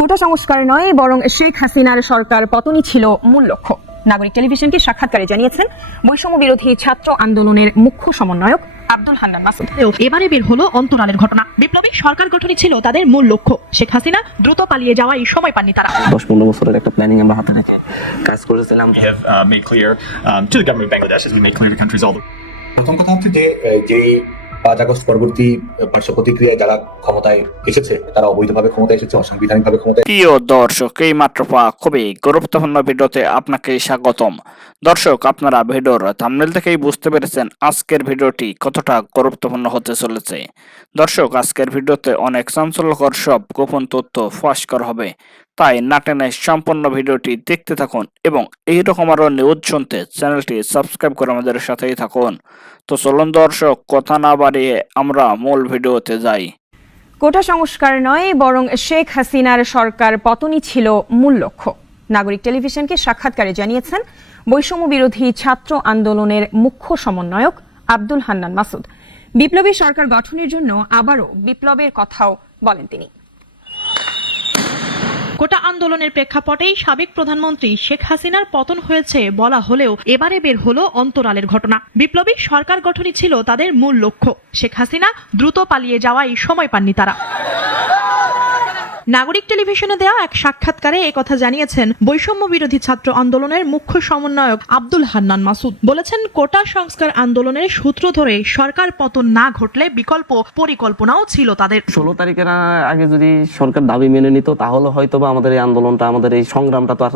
কোটা সংস্কার নয় বরং শেখ হাসিনার সরকার পতনই ছিল মূল লক্ষ্য। নাগরিক টেলিভিশনকে সাক্ষাৎকারে জানিয়েছেন বৈষম্য বিরোধী ছাত্র আন্দোলনের মুখ্য সমন্বয়ক আব্দুল হান্নান মাসুদ। এবারে বের হলো অন্তরালের ঘটনা। বিপ্লবী সরকার গঠনই ছিল তাদের মূল লক্ষ্য। শেখ হাসিনা দ্রুত পালিয়ে যাওয়ায় সময় পাননি তারা। 10-15 বছরের একটা প্ল্যানিং আমরা হাতে রেখে কাজ করেছিলাম। Made clear to the government of Bangladesh, as we made clear to countries all the প্রথম কথা হচ্ছে যে 5 আগস্ট পরবর্তী পার্শ্ব প্রতিক্রিয়ায় যারা ক্ষমতায় এসেছে তারা অবৈধভাবে ক্ষমতায় এসেছে, অসাংবিধানিকভাবে ক্ষমতায়। প্রিয় দর্শক, এই মাত্র পাওয়া খুবই গুরুত্বপূর্ণ ভিডিওতে আপনাকে স্বাগতম। দর্শক, আপনারা ভিডিওর থাম্বনেল থেকেই বুঝতে পেরেছেন আজকের ভিডিওটি কতটা গুরুত্বপূর্ণ হতে চলেছে। দর্শক, আজকের ভিডিওতে অনেক চাঞ্চল্যকর সব গোপন তথ্য ফাঁস করা হবে, তাই না টেনে সম্পূর্ণ ভিডিওটি দেখতে থাকুন এবং এইরকম আরো নিউজ শুনতে চ্যানেলটি সাবস্ক্রাইব করে আমাদের সাথেই থাকুন। তো চলুন দর্শক, কথা না বাড়িয়ে আমরা মূল ভিডিওতে যাই। কোটা সংস্কার নয় বরং শেখ হাসিনার সরকার পতনই ছিল মূল লক্ষ্য। নাগরিক টেলিভিশনকে সাক্ষাৎকারে জানিয়েছেন বৈষম্য বিরোধী ছাত্র আন্দোলনের মুখ্য সমন্বয়ক আব্দুল হান্নান মাসুদ। বিপ্লবী সরকার গঠনের জন্য আবারও বিপ্লবের কথাও বলেন তিনি। কোটা আন্দোলনের প্রেক্ষাপটেই সাবেক প্রধানমন্ত্রী শেখ হাসিনার পতন হয়েছে বলা হলেও এবারে বের হলো অন্তরালের ঘটনা। বিপ্লবী সরকার গঠনই ছিল তাদের মূল লক্ষ্য। শেখ হাসিনা দ্রুত পালিয়ে যাওয়ায় সময় পাননি তারা। নাগরিক টেলিভিশনে দেওয়া এক সাক্ষাৎকারে একথা জানিয়েছেন বৈষম্য বিরোধী ছাত্র আন্দোলনের মুখ্য সমন্বয়ক আব্দুল হান্নান মাসুদ। বলেছেন, কোটা সংস্কার আন্দোলনের সূত্র ধরে সরকার পতন না ঘটলে বিকল্প পরিকল্পনাও ছিল তাদের। 16 তারিখের আগে যদি সরকার দাবি মেনে নিত তাহলে হয়তো বা আমাদের এই আন্দোলনটা, আমাদের এই সংগ্রামটা তো আর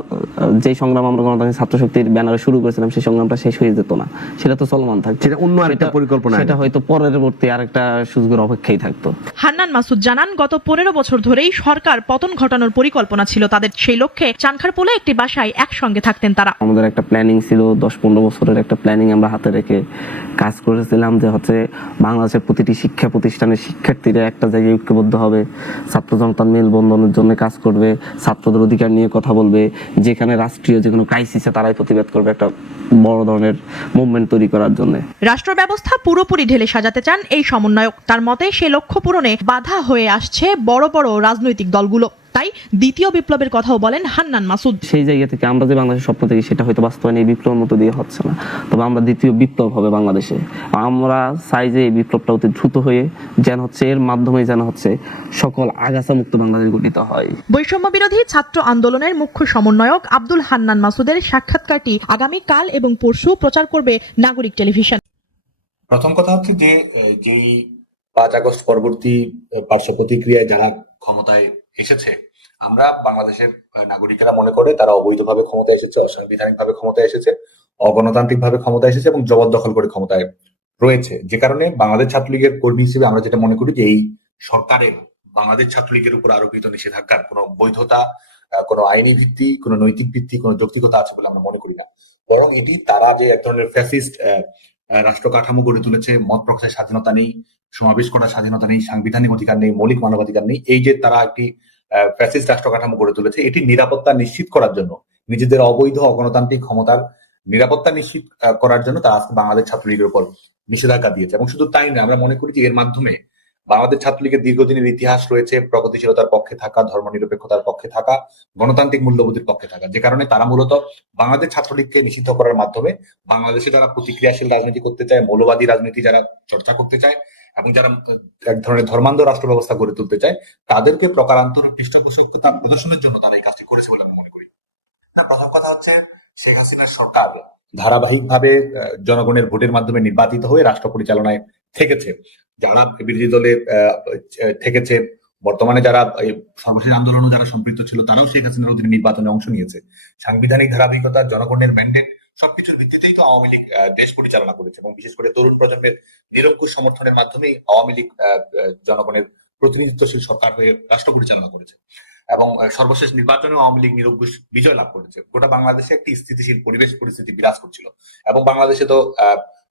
যেই সংগ্রাম আমরা গণতান্ত্রিক ছাত্র শক্তির ব্যানারে শুরু করেছিলাম সেই সংগ্রামটা শেষ হয়ে যেত না, সেটা তো চলমান থাকতো। সেটা অন্য আরেকটা পরিকল্পনা, সেটা হয়তো পরবর্তী আরেকটা সুযোগের অপেক্ষায় থাকতো। হান্নান মাসুদ জানান, গত 15 বছর ধরেই সরকার পতন ঘটানোর পরিকল্পনা ছিল তাদের। সেই লক্ষ্যে চানখারপুলে একটি বাসায় একসঙ্গে থাকতেন তারা। আমাদের একটা প্ল্যানিং ছিল, 10-15 বছরের একটা প্ল্যানিং আমরা হাতে রেখে কাজ করেছিলাম যে হচ্ছে বাংলাদেশের প্রতিটি শিক্ষা প্রতিষ্ঠানের শিক্ষার্থীরা একটা জায়গায় ঐক্যবদ্ধ হবে, ছাত্র জনতার মেলবন্ধনের জন্য কাজ করবে, ছাত্রদের অধিকার নিয়ে কথা বলবে, যেখানে রাষ্ট্রীয় যে কোনো ক্রাইসিসে তারাই প্রতিবাদ করবে, একটা বড় ধরনের মুভমেন্ট তৈরি করার জন্য। রাষ্ট্র ব্যবস্থা পুরোপুরি ঢেলে সাজাতে চান এই সমন্বয়ক। তার মতে সে লক্ষ্য পূরণে বাধা হয়ে আসছে বড় বড় রাজনৈতিক দলগুলো। তাই দ্বিতীয় বিপ্লবের কথাও বলেন হান্নান মাসুদ। সেই জায়গা থেকে আমরা যে বাংলাদেশের স্বপ্ন থেকে সেটা হয়তো বাস্তবায়ন এই বিপ্লবের মতো দিয়ে হচ্ছে না, তবে আমরা দ্বিতীয় বিপ্লব হবে বাংলাদেশে। আমরা চাই যে এই বিপ্লবটা অতি দ্রুত হয়ে যেন হচ্ছে এর মাধ্যমে যেন হচ্ছে সকল আগাছা মুক্ত বাংলাদেশ গঠিত হয়। বৈষম্য বিরোধী ছাত্র আন্দোলনের মুখ্য সমন্বয়ক আব্দুল হান্নান মাসুদের সাক্ষাৎকারটি আগামী কাল এবং পরশু প্রচার করবে নাগরিক টেলিভিশন। প্রথম কথা হচ্ছে যেই 5 আগস্ট পরবর্তী পার্শ্ব প্রতিক্রিয়ায় যারা ক্ষমতায় এসেছে, আমরা বাংলাদেশের নাগরিকেরা মনে করে তারা অবৈধভাবে ক্ষমতায় এসেছে, অসাংবিধানিকভাবে ক্ষমতায় এসেছে, অগণতান্ত্রিকভাবে ক্ষমতায় এসেছে এবং জবরদখল করে ক্ষমতায় রয়েছে। যে কারণে বাংলাদেশ ছাত্রলীগের কর্মী হিসেবে আমরা যেটা মনে করি যে এই সরকারের বাংলাদেশ ছাত্রলীগের উপর আরোপিত নিষেধাজ্ঞার কোনো বৈধতা, কোনো আইনি ভিত্তি, কোনো নৈতিক ভিত্তি, কোনো যৌক্তিকতা আছে বলে আমরা মনে করি না। বরং এটি তারা যে এক ধরনের ফ্যাসিস্ট রাষ্ট্র কাঠামো গড়ে তুলেছে, মত প্রকাশের স্বাধীনতা নেই, সমাবেশ করার স্বাধীনতা নেই, সাংবিধানিক অধিকার নেই, মৌলিক মানবাধিকার নেই, এই যে তারা একটি ফ্যাসিস্ট রাষ্ট্র কাঠামো গড়ে তুলেছে, এটি নিরাপত্তা নিশ্চিত করার জন্য, নিজেদের অবৈধ অগণতান্ত্রিক ক্ষমতার নিরাপত্তা নিশ্চিত করার জন্য তারা আজকে বাংলাদেশ ছাত্রলীগের উপর নিষেধাজ্ঞা দিয়েছে। এবং শুধু তাই নয়, আমরা মনে করি যে এর মাধ্যমে বাংলাদেশ ছাত্রলীগের দীর্ঘদিনের ইতিহাস রয়েছে প্রগতিশীলতার পক্ষে থাকা, ধর্মনিরপেক্ষতার পক্ষে থাকা, গণতান্ত্রিক মূল্যবোধের পক্ষে থাকা। যে কারণে তারা মূলত বাংলাদেশ ছাত্রলীগকে নিষিদ্ধ করার মাধ্যমে বাংলাদেশে যারা প্রতিক্রিয়াশীল রাজনীতি করতে চায়, মৌলবাদী রাজনীতি যারা চর্চা করতে চায় এবং যারা এক ধরনের ধর্মান্ধ রাষ্ট্র ব্যবস্থা গড়ে তুলতে চায়, তাদেরকে প্রকারান্তর পৃষ্ঠপোষকতা প্রদর্শনের জন্য তারা এই কাজটি করেছে বলে আমি মনে করি। প্রথম কথা হচ্ছে, শেখ হাসিনার সরকার ধারাবাহিকভাবে জনগণের ভোটের মাধ্যমে নির্বাচিত হয়ে রাষ্ট্র পরিচালনায় থেকেছে। যারা বিরোধী দলে থেকেছে, বর্তমানে যারা সর্বশেষ আন্দোলনে যারা সম্পৃক্ত ছিল, তারাও শেখ হাসিনার অধীনে নির্বাচনে অংশ নিয়েছে। সাংবিধানিক ধারাবাহিকতা, জনগণের ম্যান্ডেট সবকিছুর ভিত্তিতেই তো আওয়ামী লীগ দেশ পরিচালনা করেছে এবং বিশেষ করে তরুণ প্রজন্মের নিরঙ্কুশ সমর্থনের মাধ্যমে আওয়ামী লীগ জনগণের প্রতিনিধিত্বশীল সরকার হয়ে রাষ্ট্র পরিচালনা করেছে এবং সর্বশেষ নির্বাচনেও আওয়ামী লীগ নিরঙ্কুশ বিজয় লাভ করেছে। গোটা বাংলাদেশে একটি স্থিতিশীল পরিবেশ পরিস্থিতি বিরাজ করছিল এবং বাংলাদেশে তো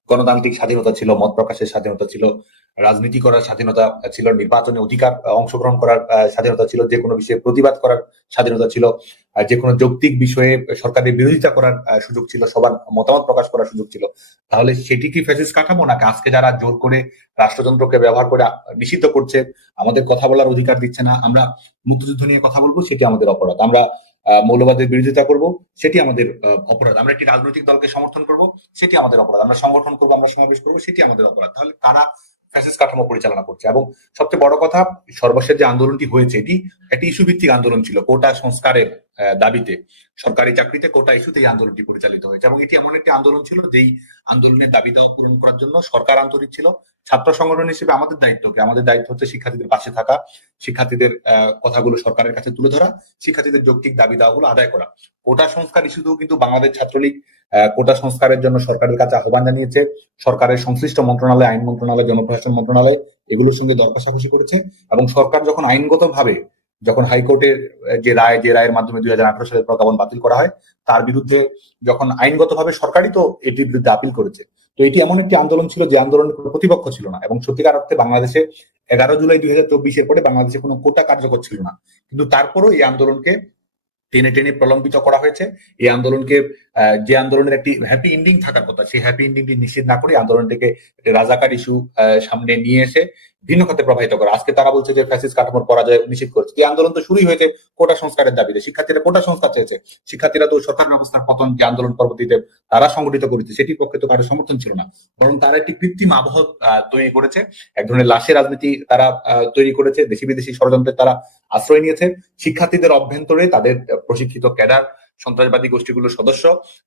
গণতান্ত্রিক স্বাধীনতা ছিল, মত প্রকাশের স্বাধীনতা ছিল, রাজনীতি করার স্বাধীনতা ছিল, নির্বাচনে অধিকার অংশগ্রহণ করার স্বাধীনতা ছিল, যে কোনো বিষয়ে প্রতিবাদ করার স্বাধীনতা ছিল, যে কোনো যৌক্তিক বিষয়ে সরকারের বিরোধিতা করার সুযোগ ছিল, সবার মতামত প্রকাশ করার সুযোগ ছিল, তাহলে সেটি কি ফ্যাসিস্ট কাঠামো, নাকি আজকে যারা জোর করে রাষ্ট্রযন্ত্রকে ব্যবহার করে নিষিদ্ধ করছে, আমাদের কথা বলার অধিকার দিচ্ছে না, আমরা মুক্তিযুদ্ধ নিয়ে কথা বলবো, সেটি আমাদের অপরাধ, আমরা মৌলবাদের বিরোধিতা করব, সেটি আমাদের অপরাধ, আমরা একটি রাজনৈতিক দলকে সমর্থন করব, সেটি আমাদের অপরাধ, আমরা সংগঠন করবো, আমরা সমাবেশ করবো, সেটি আমাদের অপরাধ। তাহলে কারা ফ্যাসিস্ট কাঠামো পরিচালনা করছে? এবং সবচেয়ে বড় কথা, সর্বশেষ যে আন্দোলনটি হয়েছে এটি একটি ইস্যু ভিত্তিক আন্দোলন ছিল, কোটা সংস্কারের দাবিতে সরকারি চাকরিতে কোটা ইস্যুতে এই আন্দোলনটি পরিচালিত হয়েছে। এবং এটি এমন একটি আন্দোলন ছিল যেই আন্দোলনের দাবি দাওয়া পূরণ করার জন্য সরকার আন্তরিক ছিল। ছাত্র সংগঠন হিসেবে আমাদের দায়িত্ব হচ্ছে শিক্ষার্থীদের পাশে থাকা, শিক্ষার্থীদের কথাগুলো সরকারের কাছে তুলে ধরা, শিক্ষার্থীদের যৌক্তিক দাবি দাওয়াগুলো আদায় করা। কোটা সংস্কার ইস্যুতেও কিন্তু বাংলাদেশ ছাত্রলীগ কোটা সংস্কারের জন্য সরকারের কাছে আহ্বান জানিয়েছে, সরকারের সংশ্লিষ্ট মন্ত্রণালয়, আইন মন্ত্রণালয়, জনপ্রশাসন মন্ত্রণালয় এগুলোর সঙ্গে দর কষাকষি করেছে। এবং সরকার যখন আইনগতভাবে, যখন হাইকোর্টের যে রায়ের মাধ্যমে 2018 সালের প্রজ্ঞাপন বাতিল করা হয়, তার বিরুদ্ধে যখন আইনগতভাবে সরকারই তো এটির বিরুদ্ধে আপিল করেছে। তো এটি এমন একটি আন্দোলন ছিল যে আন্দোলনের কোনো প্রতিপক্ষ ছিল না। এবং সত্যিকার অর্থে বাংলাদেশে 11 জুলাই 2024 পরে বাংলাদেশে কোনো কোটা কার্যকর ছিল না, কিন্তু তারপরও এই আন্দোলনকে টেনে টেনে প্রলম্বিত করা হয়েছে। এই আন্দোলনকে যে আন্দোলনের একটি হ্যাপি এন্ডিং থাকার কথা, সেই হ্যাপি এন্ডিংটি নিশ্চিত না করে আন্দোলনটিকে রাজাকার ইস্যু সামনে নিয়ে এসে ভিন্ন খাতে প্রবাহিত করা। আজকে তারা বলছে যে ফ্যাসিস্ট কাঠামোর পরাজয় নিশ্চিত করছে। এই আন্দোলন তো শুরুই হয়েছে কোটা সংস্কারের দাবিতে, শিক্ষার্থীরা কোটা সংস্কার চেয়েছে, শিক্ষার্থীরা তো সরকার ব্যবস্থার পতন যে আন্দোলন পরবর্তীতে তারা সংগঠিত করেছে সেটির পক্ষে তো কারো সমর্থন ছিল না, বরং তারা একটি কৃত্রিম আবহ তৈরি করেছে, এক ধরনের লাশের রাজনীতি তারা তৈরি করেছে, দেশি বিদেশি ষড়যন্ত্রের তারা আশ্রয় নিয়েছে। শিক্ষার্থীদের অভ্যন্তরে তাদের প্রশিক্ষিত ক্যাডার, সন্ত্রাসবাদী গোষ্ঠীগুলোর সদস্য,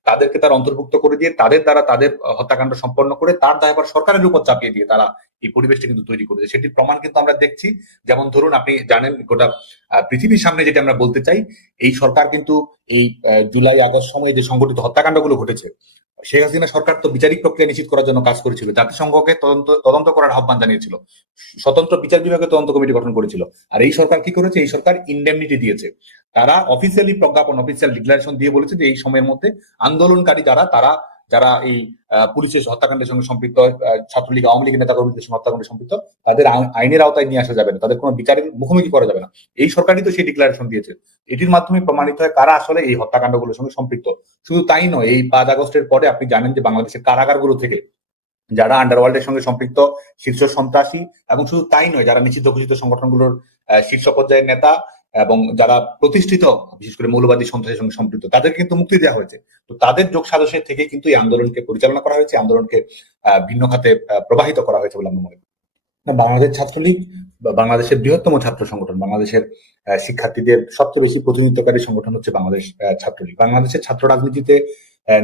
তাদেরকে তারা অন্তর্ভুক্ত করে দিয়ে তাদের দ্বারা তাদের হত্যাকাণ্ড সম্পন্ন করে তার দায়ভার সরকারের উপর চাপিয়ে দিয়ে তারা এই পরিবেশটা কিন্তু তৈরি করেছে। সেটির প্রমাণ কিন্তু আমরা দেখছি। যেমন ধরুন, আপনি জানেন, গোটা পৃথিবীর সামনে যেটা আমরা বলতে চাই, এই সরকার কিন্তু এই জুলাই আগস্ট সময়ে যে সংঘটিত হত্যাকাণ্ডগুলো ঘটেছে, শেখ হাসিনা সরকার তো বিচারিক প্রক্রিয়া নিশ্চিত করার জন্য কাজ করেছিল, জাতিসংঘকে তদন্ত করার আহ্বান জানিয়েছিল, স্বতন্ত্র বিচার বিভাগের তদন্ত কমিটি গঠন করেছিল। আর এই সরকার কি করেছে? এই সরকার ইনডেমনিটি দিয়েছে। তারা অফিসিয়ালি প্রজ্ঞাপন, অফিসিয়াল ডিক্লারেশন দিয়ে বলেছে যে এই সময়ের মধ্যে আন্দোলনকারী যারা এই পুলিশের হত্যাকাণ্ডের সঙ্গে সম্পৃক্ত, ছাত্রলীগ, আওয়ামী লীগের নেতা কর্মীদের সঙ্গে হত্যাকাণ্ডে সম্পৃক্ত, তাদের আইনের আওতায় নিয়ে আসা যাবে না, তাদের কোনো বিচারের মুখোমুখি করা যাবে না। এই সরকারই তো সেই ডিক্লারেশন দিয়েছে। এটির মাধ্যমে প্রমাণিত হয় কারা আসলে এই হত্যাকাণ্ডগুলোর সঙ্গে সম্পৃক্ত। শুধু তাই নয়, এই 5 আগস্টের পরে আপনি জানেন যে বাংলাদেশের কারাগারগুলো থেকে যারা আন্ডারওয়ার্ল্ডের সঙ্গে সম্পৃক্ত শীর্ষ সন্ত্রাসী, এবং শুধু তাই নয়, যারা নিষিদ্ধ ঘোষিত সংগঠনগুলোর শীর্ষ পর্যায়ের নেতা এবং যারা প্রতিষ্ঠিত বিশেষ করে মৌলবাদী সন্ত্রাসের সঙ্গে সম্পৃক্ত, তাদেরকে কিন্তু মুক্তি দেওয়া হয়েছে। তো তাদের যোগ সাজসের থেকে কিন্তু এই আন্দোলনকে পরিচালনা করা হয়েছে, আন্দোলনকে ভিন্ন খাতে প্রবাহিত করা হয়েছে বলে আমরা মনে করি। বাংলাদেশ ছাত্রলীগ বাংলাদেশের বৃহত্তম ছাত্র সংগঠন, বাংলাদেশের শিক্ষার্থীদের সবচেয়ে বেশি প্রতিনিধিত্বকারী সংগঠন হচ্ছে বাংলাদেশ ছাত্রলীগ। বাংলাদেশের ছাত্র রাজনীতিতে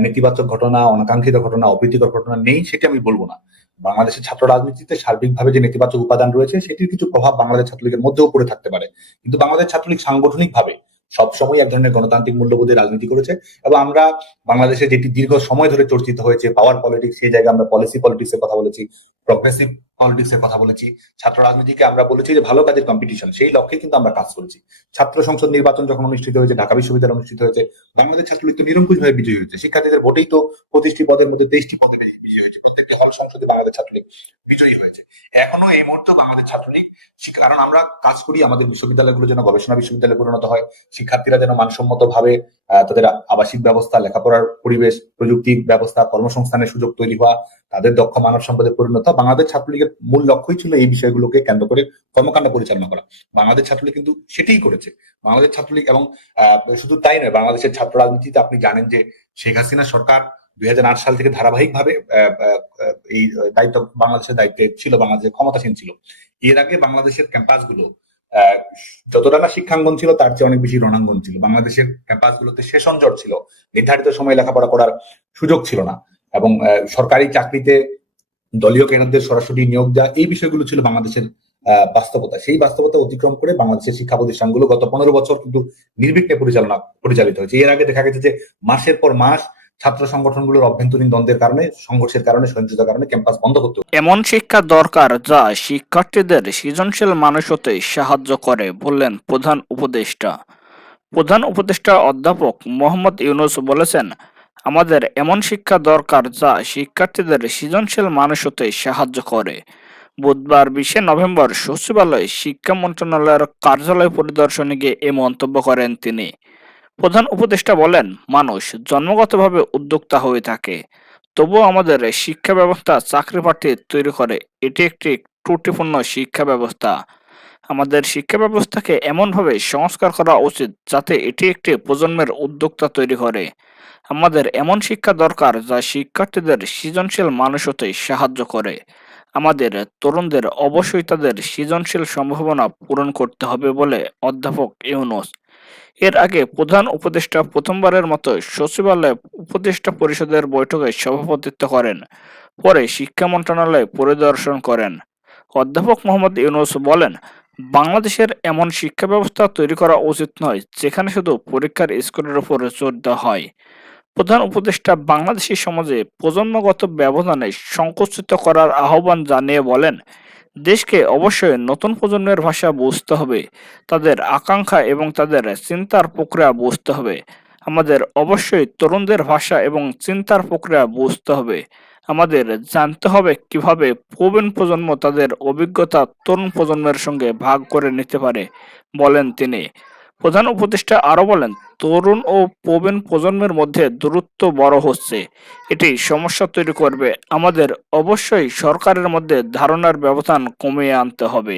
নেতিবাচক ঘটনা, অনাকাঙ্ক্ষিত ঘটনা, অপ্রীতিকর ঘটনা নেই সেটি আমি বলবো না। বাংলাদেশের ছাত্র রাজনীতিতে সার্বিকভাবে যে নেতিবাচক উপাদান রয়েছে সেটির কিছু প্রভাব বাংলাদেশ ছাত্রলীগের মধ্যেও পড়ে থাকতে পারে, কিন্তু বাংলাদেশ ছাত্রলীগ সাংগঠনিকভাবে সবসময় এক ধরনের গণতান্ত্রিক মূল্যবোধের রাজনীতি করেছে। এবং আমরা বাংলাদেশে যেটি দীর্ঘ সময় ধরে চর্চিত হয়েছে পাওয়ার পলিটিক্স, সেই জায়গায় আমরা পলিসি পলিটিক্স এর কথা বলেছি, প্রগ্রেসিভ পলিটিক্স এর কথা বলেছি। ছাত্র রাজনীতিকে আমরা বলেছি যে ভালো কাজের কম্পিটিশন, সেই লক্ষ্যে কিন্তু আমরা কাজ করেছি। ছাত্র সংসদ নির্বাচন যখন অনুষ্ঠিত হয়েছে, ঢাকা বিশ্ববিদ্যালয় অনুষ্ঠিত হয়েছে, বাংলাদেশ ছাত্রলীগ তো নিরঙ্কুশভাবে বিজয়ী হয়েছে। শিক্ষার্থীদের ভোটেই তো 25টি পদের মধ্যে 23টি পদে বিজয়ী হয়েছে। প্রত্যেকটি হল সংসদে বাংলাদেশ ছাত্রলীগ বিজয়ী হয়েছে। এখনো এই মুহূর্তে বাংলাদেশ ছাত্রলীগ, কারণ আমরা কাজ করি আমাদের বিশ্ববিদ্যালয়গুলো যেন গবেষণা বিশ্ববিদ্যালয়ে পরিণত হয়, শিক্ষার্থীরা যেন মানসম্মত ভাবে তাদের আবাসিক ব্যবস্থা, লেখাপড়ার পরিবেশ, প্রযুক্তির ব্যবস্থা, কর্মসংস্থানের সুযোগ তৈরি হওয়া, তাদের দক্ষ মানব সম্পদে পরিণত। বাংলাদেশ ছাত্রলীগের মূল লক্ষ্যই ছিল এই বিষয়গুলোকে কেন্দ্র করে কর্মকাণ্ড পরিচালনা করা। বাংলাদেশ ছাত্রলীগ কিন্তু সেটাই করেছে। বাংলাদেশ ছাত্রলীগ, এবং শুধু তাই নয়, বাংলাদেশের ছাত্র রাজনীতিতে আপনি জানেন যে শেখ হাসিনা সরকার 2008 সাল থেকে ধারাবাহিকভাবে এই দায়িত্ব, বাংলাদেশের দায়িত্বে ছিল, বাংলাদেশের ক্ষমতাসীন ছিল। এর আগে বাংলাদেশের ক্যাম্পাসগুলো যতটা না শিক্ষাঙ্গন ছিল তার চেয়ে অনেক বেশি রণাঙ্গন ছিল। বাংলাদেশের ক্যাম্পাসগুলোতে সেশন জট ছিল, নির্ধারিত সময়ে লেখাপড়া করার সুযোগ ছিল না, এবং সরকারি চাকরিতে দলীয় ক্যাডারদের সরাসরি নিয়োগ দেওয়া, এই বিষয়গুলো ছিল বাংলাদেশের বাস্তবতা। সেই বাস্তবতা অতিক্রম করে বাংলাদেশের শিক্ষা প্রতিষ্ঠানগুলো গত 15 বছর কিন্তু নির্বিঘ্নে পরিচালিত হয়েছে। এর আগে দেখা গেছে যে মাসের পর মাস ছাত্র সংগঠনগুলোর অভ্যন্তরীণ দ্বন্দ্বের কারণে, সংঘর্ষের কারণে, সহিংসতার কারণে ক্যাম্পাস বন্ধ করতে হতো। এমন শিক্ষা দরকার যা শিক্ষার্থীদের সৃজনশীল মানুষ হতে সাহায্য করে, বললেন প্রধান উপদেষ্টা অধ্যাপক মোহাম্মদ ইউনূস বলেছেন, আমাদের এমন শিক্ষা দরকার যা শিক্ষার্থীদের সৃজনশীল মানুষ হতে সাহায্য করে। বুধবার 20 নভেম্বর সচিবালয়ে শিক্ষা মন্ত্রণালয়ের কার্যালয় পরিদর্শনে গিয়ে এ মন্তব্য করেন তিনি। প্রধান উপদেষ্টা বলেন, মানুষ জন্মগতভাবে উদ্যোক্তা হয়ে থাকে, তবুও আমাদের শিক্ষা ব্যবস্থা চাকরি প্রার্থী তৈরি করে। এটি একটি ত্রুটিপূর্ণ শিক্ষা ব্যবস্থা। আমাদের শিক্ষা ব্যবস্থাকে এমনভাবে সংস্কার করা উচিত যাতে এটি একটি প্রজন্মের উদ্যোক্তা তৈরি করে। আমাদের এমন শিক্ষা দরকার যা শিক্ষার্থীদের সৃজনশীল মানুষ হতে সাহায্য করে। আমাদের তরুণদের অবশ্যই তাদের সৃজনশীল সম্ভাবনা পূরণ করতে হবে বলে অধ্যাপক ইউনূস। এর আগে প্রধান উপদেষ্টা প্রথমবারের মতো সচিবালয়ে উপদেষ্টা পরিষদের বৈঠকে সভাপতিত্ব করেন, পরে শিক্ষা মন্ত্রণালয় পরিদর্শন করেন। অধ্যাপক মোহাম্মদ ইউনূস বলেন, বাংলাদেশের এমন শিক্ষা ব্যবস্থা তৈরি করা উচিত নয় যেখানে শুধু পরীক্ষার স্কোরের উপর জোর দেওয়া হয়। প্রধান উপদেষ্টা বাংলাদেশী সমাজে প্রজন্মগত ব্যবধানে সংকুচিত করার আহ্বান জানিয়ে বলেন, দেশকে অবশ্যই নতুন প্রজন্মের ভাষা বুঝতে হবে, তাদের আকাঙ্ক্ষা এবং তাদের চিন্তার প্রক্রিয়া বুঝতে হবে। আমাদের অবশ্যই তরুণদের ভাষা এবং চিন্তার প্রক্রিয়া বুঝতে হবে। আমাদের জানতে হবে কিভাবে প্রবীণ প্রজন্ম তাদের অভিজ্ঞতা তরুণ প্রজন্মের সঙ্গে ভাগ করে নিতে পারে, বলেন তিনি। প্রধান উপদেষ্টা আরো বলেন, তরুণ ও প্রবীণ প্রজন্মের মধ্যে দূরত্ব বড় হচ্ছে, এটি সমস্যা তৈরি করবে। আমাদের অবশ্যই সরকারের মধ্যে ধারণার ব্যবধান কমিয়ে আনতে হবে।